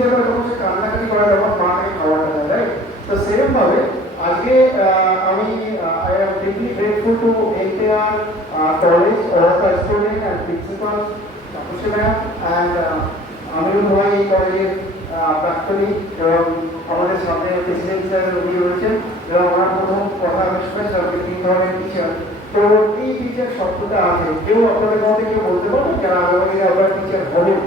দিতে পারে তখন সে কান্নাকাটি করে তখন মাকে খাওয়াটা দেয়, রাইট? তো সেরকম ভাবে আজকে আমি I am deeply grateful to NTR college, all the student and principal Tapasi ma'am and Amirul ভাই এই কলেজের প্রাক্তনী, এবং আমাদের সামনে প্রেসিডেন্ট স্যার উনি রয়েছেন, এবং আমার প্রথম কথা আমি শুনেছি আপনি 3 ধরনের টিচার। তো এই টিচার শব্দটা আছে, কেউ আপনাদের মধ্যে কেউ বলতে পারবেন যারা আগামী দিনে আপনারা টিচার হবেন,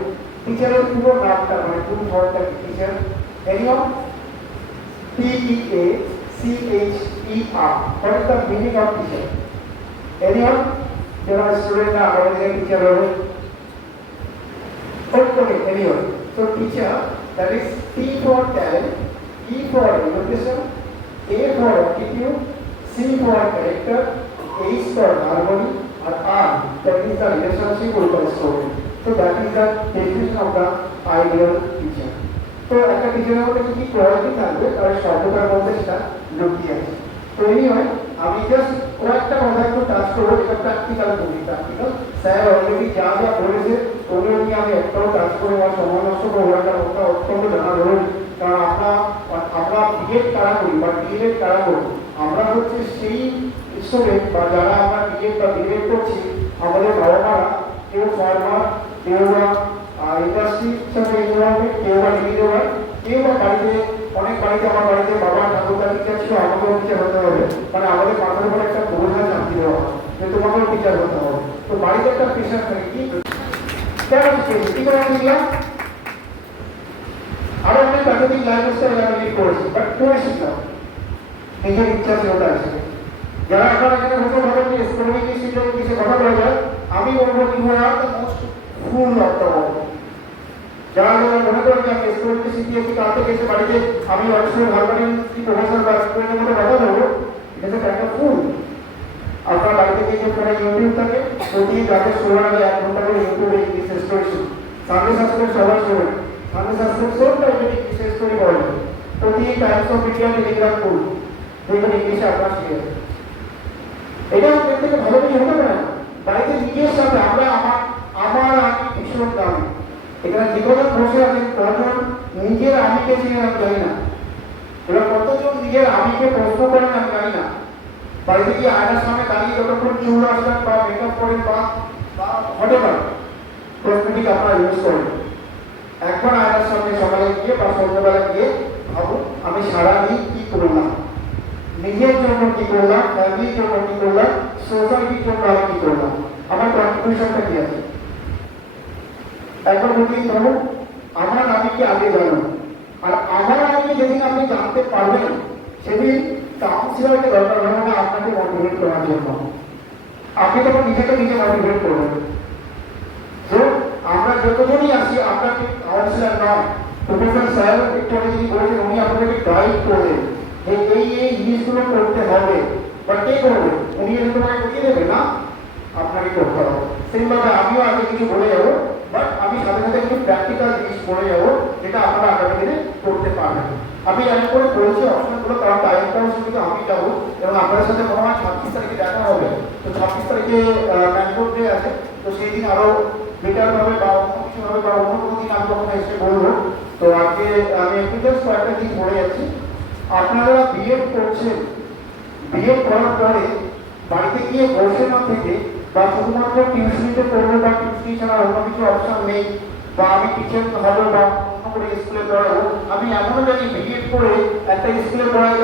টিচারের পুরো নামটা মানে পুরো ধরনটা কি? Teacher anyone? TEACHER, what is the meaning of teacher? Anyone? যারা স্টুডেন্টরা আগামী দিনে টিচার হবে? Okay, anyone. So teacher, that is T for talent, E for education, A for attitude, C for character, H for harmony, and R, that is the relationship with the student. So that is the definition of the ideal teacher. তো একটা টিচারের মধ্যে কি quality থাকবে তার শব্দটার মধ্যে সেটা লুকিয়ে আছে। তো এই হয় আমি জাস্ট কয়েকটা কথা একটু টাচ করবো, এটা প্র্যাকটিক্যাল করি। প্র্যাকটিক্যাল স্যার অলরেডি যা যা বলেছে ওগুলো নিয়ে আমি একটাও টাচ করে আমার সময় নষ্ট করবো, একটা কথা অত্যন্ত জানা জরুরি। কারণ আমরা বিএড কারা করি বা ডিএড কারা করি, আমরা হচ্ছে সেই স্টুডেন্ট বা যারা আমরা বিএড বা ডিএড করছি, আমাদের বাবা মারা কেউ ফার্মার, কেউ বা ইন্ডাস্ট্রির সাথে ইনভলভমেন্ট, কেউ বা ডিলিভার, কেউ বা বাড়িতে, অনেক বাড়িতে আমার বাড়িতে বাবা ঠাকুরদা টিচার ছিল, আমাকেও টিচার হতে হবে, মানে আমাদের মাথার উপর একটা বোঝা চাপিয়ে দেওয়া হয় যে তোমাকেও টিচার হতে হবে। তো বাড়িতে একটা প্রেশার থাকে কি কেন কি করে আমি দিলাম, আরো অনেক প্রাকৃতিক লাইফস্টাইল আমি লিড করেছি, বাট করে শিখলাম নিজের ইচ্ছা ছিল তার সাথে। যারা আপনারা এখানে বসে ভাবেন যে স্কুলিং শিখলে কিছু কথা বলা যায়, আমি বলবো কি হয় are the most full of the world. যারা মনে করেন যে আমি স্কুলকে শিখিয়েছি, কাল থেকে এসে বাড়িতে আমি অক্সফোর্ড হারভার্ড প্রফেসর বা স্টুডেন্টের মধ্যে কথা বলবো, এটা তো একটা ফুল। আপনার বাড়িতে গিয়ে যে ফোনে ইউটিউব থাকে, প্রতিদিন রাতে শোয়ার আগে 1 ঘন্টা করে ইউটিউবে ইংলিশ স্টোরি শুনুন। সানডে সাসপেন্ড সবাই শোনেন, সানডে সাসপেন্ড সবটা ইংলিশ স্টোরি পড়েন, প্রতিদিন টাইমস অফ ইন্ডিয়া টেলিগ্রাম করুন, দেখবেন ইংলিশে আপনার শিখে যাবে। এটা এর থেকে ভালো কিছু হতে পারে না। বাড়িতে নিজের সাথে আমরা আমার আমি ভীষণ দামি। এখানে যে কজন বসে আছেন কজন নিজের আমিকে চিনে আমি জানি না, এবার কতজন নিজের আমিকে প্রশ্ন করেন আমি জানি না। বাড়িতে গিয়ে আয়নার সামনে দাঁড়িয়ে যতক্ষণ চুল আসবেন বা মেকআপ করেন বা হোয়াটএভার কসমেটিক আপনারা ইউজ করেন, একবার আয়নার সামনে সকালে গিয়ে বা সন্ধ্যাবেলা গিয়ে ভাবুন আমি সারাদিন কি করলাম, নিজের জন্য কি করলাম, ফ্যামিলির জন্য কি করলাম, সোসাইটির জন্য আমি কি করলাম, আমার কন্ট্রিবিউশনটা কি আছে। একবার প্রতিদিন ভাবুন আমার আমিকে আগে জানুন, আর আমার আমিকে যেদিন আপনি জানতে পারবেন সেদিন কাউন্সিলরকে দরকার হবে না আপনাকে মোটিভেট করার জন্য, আপনি তখন নিজেকে নিজে মোটিভেট করবেন। তো আমরা যতজনই আসি আপনাকে কাউন্সিলর নয়, প্রফেসর স্যার একটু আগে যিনি বলেছেন উনি আপনাদেরকে গাইড করবেন যে এই জিনিসগুলো করতে হবে, বা কে করবে? উনি যদি তোমাকে করিয়ে দেবে না, আপনাকে করতে হবে। সেইভাবে আমিও আগে কিছু বলে যাবো, বাট আমি সাথে সাথে কিছু প্র্যাকটিক্যাল জিনিস বলে যাবো যেটা আপনারা আগামী দিনে করতে পারবেন। আমি জানি করে বলছি অপশনগুলো, কারণ টাইমটাও শুধু আমি যাবো এবং আপনাদের সাথে মনে হয় 26 তারিখে দেখা হবে। তো 26 তারিখে ম্যানফোর্ড ডে আছে, তো সেই দিন আরো বেটার ভাবে বা অন্য কিছু ভাবে বা অন্য কোনো দিন আমি কখনো এসে বলবো। তো আজকে আমি একটু জাস্ট কয়েকটা দিন বলে যাচ্ছি। আপনারা বিএড করছেন, বিএড করার পরে বাড়িতে গিয়ে বসে না থেকে বা শুধুমাত্র টিউশনিতে পড়বো বা টিউশনি ছাড়া অন্য কিছু অপশন নেই, বা আমি টিচার হবো বা অন্য করে স্কুলে পড়াবো, আমি এমনও জানি বিএড করে একটা স্কুলে পড়াই